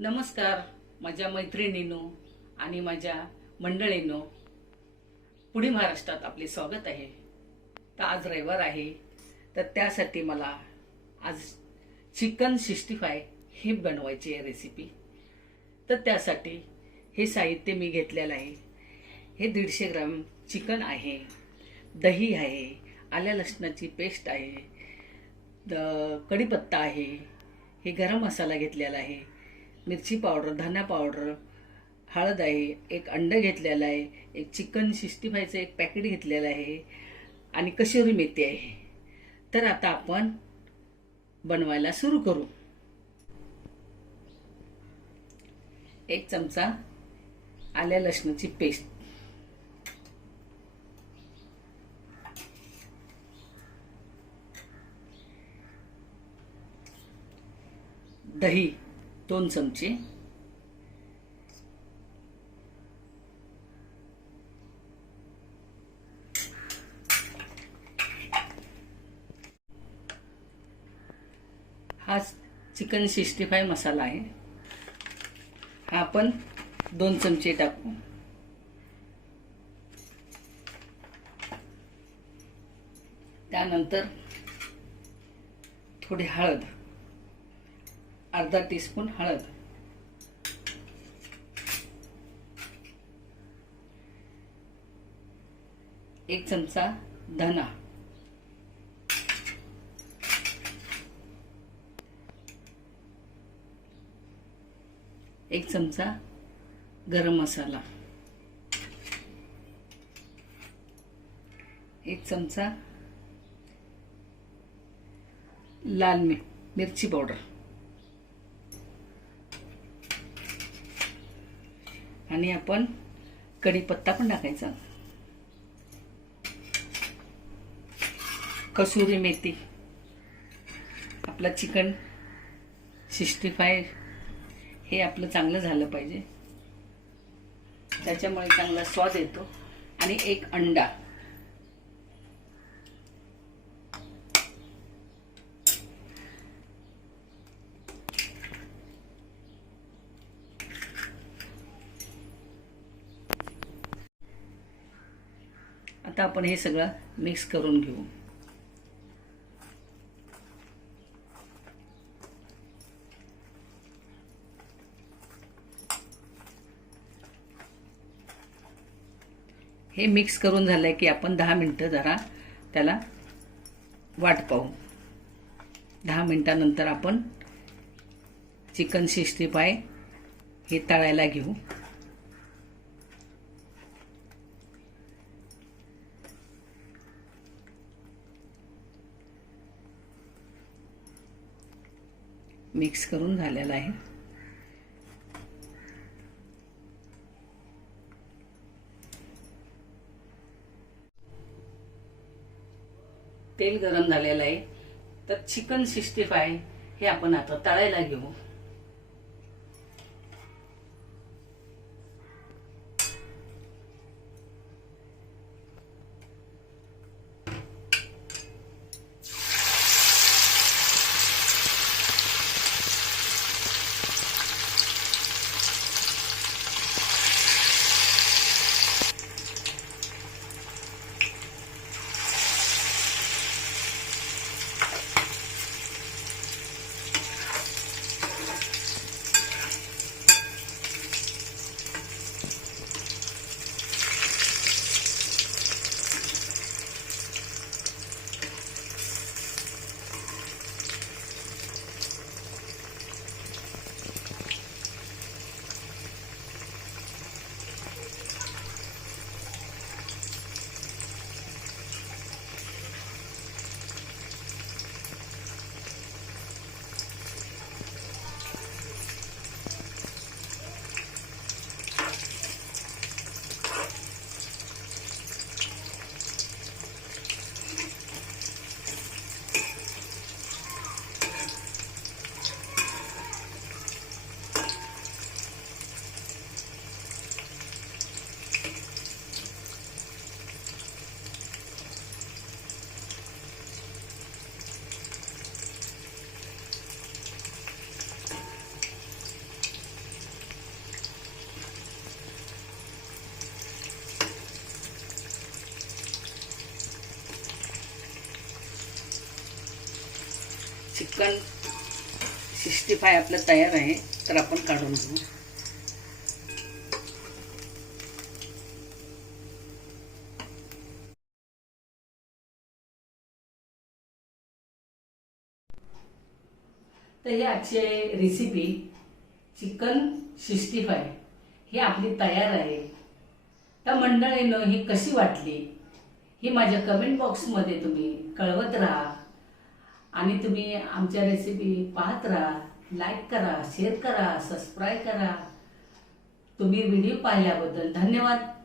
नमस्कार माझ्या मैत्रिणींनो आणि माझ्या मंडळींनो, पुढे महाराष्ट्रात आपले स्वागत आहे। तर आज रविवार आहे, तर त्यासाठी मला आज चिकन 65 हे बनवायची आहे रेसिपी। तर त्यासाठी हे साहित्य मी घेतलेलं आहे। हे 150 ग्राम चिकन आहे, दही आहे, आल्या लसणाची पेस्ट आहे, कढीपत्ता आहे, हे गरम मसाला घेतलेला आहे, मिरची पावडर, धना पावडर, हळद आहे, एक अंड घेतलेला आहे, एक चिकन 65चं एक पॅकेट घेतलेलं आहे आणि कसुरी मेथी आहे। तर आता आपण बनवायला सुरू करू। एक चमचा आल्या लसणाची पेस्ट, दही 2 चमचे, हा चिकन 65 मसाला आहे, हा आपण 2 चमचे टाकू। त्यानंतर थोडी हळद, अर्धा टीस्पून हळद, एक चमचा धना, एक चमचा गरम मसाला, एक चमचा लाल मिरची पावडर आणि आपण कढीपत्ता पण टाकायचा, कसुरी मेथी। आपला चिकन 65 हे आपलं चांगलं झालं पाहिजे, त्याच्यामुळे चांगला स्वाद येतो। आणि एक अंडा, आता आपण हे सगळं मिक्स करून घेऊ। हे मिक्स करून झालंय की आपण 10 मिनिटं जरा त्याला वाट पाहू। 10 मिनिटानंतर आपण चिकन 65 हे तळायला घेऊ। मिक्स करून झालेला आहे। तेल गरम झालेलं आहे, तर चिकन 65 हे आपण आता तळायला घेऊ। चिकन 65 आपलं तयार आहे, तर आपण काढून घेऊ. तर ही आजची रेसिपी चिकन 65 ही आपली तयार आहे. तर मंडळींनो, ही कशी वाटली ही माझ्या कमेंट बॉक्समध्ये तुम्ही कळवत राहा. आणि तुम्ही आमच्या रेसिपी पाहत राहा, लाईक करा, शेअर करा, सबस्क्राईब करा. तुम्ही व्हिडिओ पाहिल्याबद्दल धन्यवाद.